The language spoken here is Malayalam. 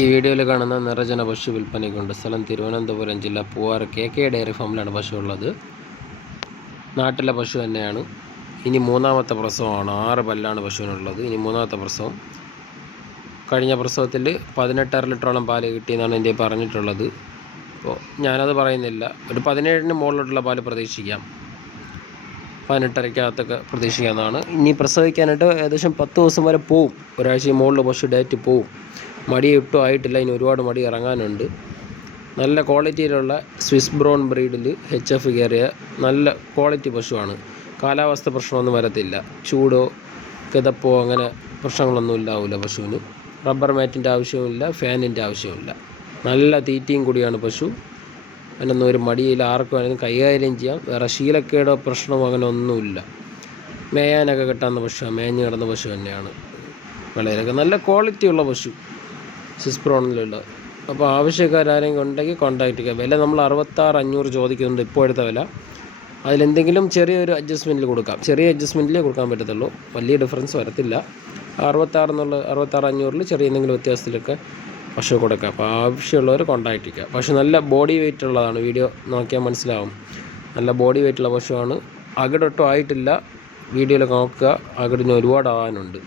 ഈ വീഡിയോയിൽ കാണുന്ന നിറജന പശു വിൽപ്പനയ്ക്കുണ്ട് സ്ഥലം തിരുവനന്തപുരം ജില്ല പൂവാറ് കെ കെ ഡയറി ഫാമിലാണ് പശു ഉള്ളത്. നാട്ടിലെ പശു തന്നെയാണ്. ഇനി മൂന്നാമത്തെ പ്രസവമാണ്. ആറ് പല്ലാണ് പശുവിനുള്ളത്. ഇനി മൂന്നാമത്തെ പ്രസവം. കഴിഞ്ഞ പ്രസവത്തിൽ പതിനെട്ടര ലിറ്ററോളം പാൽ കിട്ടിയെന്നാണ് എന്റെ പറഞ്ഞിട്ടുള്ളത്. അപ്പോൾ ഞാനത് പറയുന്നില്ല. ഒരു പതിനേഴിന് മുകളിലോട്ടുള്ള പാൽ പ്രതീക്ഷിക്കാം. പതിനെട്ടരയ്ക്കകത്തൊക്കെ പ്രതീക്ഷിക്കാവുന്നതാണ് ഇനി പ്രസവിക്കാനായിട്ട് ഏകദേശം പത്ത് ദിവസം വരെ പോവും. ഒരാഴ്ച മുകളിൽ പശു ഡേറ്റ് പോവും. മടി ഒട്ടും ആയിട്ടില്ല. ഇനി ഒരുപാട് മടി ഇറങ്ങാനുണ്ട്. നല്ല ക്വാളിറ്റിയിലുള്ള സ്വിസ് ബ്രൗൺ ബ്രീഡിൽ എച്ച് എഫ് കയറിയ നല്ല ക്വാളിറ്റി പശുവാണ്. കാലാവസ്ഥ പ്രശ്നമൊന്നും വരത്തില്ല. ചൂടോ കിതപ്പോ അങ്ങനെ പ്രശ്നങ്ങളൊന്നും ഉണ്ടാവില്ല പശുവിന്. റബ്ബർ മാറ്റിന്റെ ആവശ്യമില്ല ഫാനിന്റെ ആവശ്യമില്ല നല്ല തീറ്റയും കൂടിയാണ് പശു. അതിനൊന്നും ഒരു മടിയിൽ ആർക്കും അതിന് കൈകാര്യം ചെയ്യാം. വേറെ ശീലക്കേടോ പ്രശ്നമോ അങ്ങനെ ഒന്നുമില്ല. മേയാനൊക്കെ കിട്ടാവുന്ന പശു മേഞ്ഞ് കിടന്ന പശു തന്നെയാണ്. വിളയിലൊക്കെ നല്ല ക്വാളിറ്റിയുള്ള പശു. സിസ്പ്രോണിലുള്ള അപ്പോൾ ആവശ്യക്കാരെങ്കിലും ഉണ്ടെങ്കിൽ കോൺടാക്റ്റ് ചെയ്യുക വില നമ്മൾ അറുപത്താറ് അഞ്ഞൂറ് ചോദിക്കുന്നുണ്ട് ഇപ്പോൾ എടുത്ത വില. അതിലെന്തെങ്കിലും ചെറിയൊരു അഡ്ജസ്റ്റ്മെന്റിൽ കൊടുക്കാം. ചെറിയ അഡ്ജസ്റ്റ്മെന്റിലേ കൊടുക്കാൻ പറ്റത്തുള്ളൂ. വലിയ ഡിഫറൻസ് വരത്തില്ല. അറുപത്താറ് എന്നുള്ള അറുപത്താറ് അഞ്ഞൂറിൽ ചെറിയ എന്തെങ്കിലും വ്യത്യാസത്തിലൊക്കെ പശു കൊടുക്കാം. അപ്പോൾ ആവശ്യമുള്ളവർ കോൺടാക്റ്റ് ചെയ്യുക പക്ഷേ നല്ല ബോഡി വെയിറ്റ് ഉള്ളതാണ്. വീഡിയോ നോക്കിയാൽ മനസ്സിലാവും. നല്ല ബോഡി വെയിറ്റുള്ള പശുവാണ്. അകിടൊട്ടും ആയിട്ടില്ല. വീഡിയോയിൽ നോക്കുക. അകിടിന് ഒരുപാട് ആവാനുണ്ട്.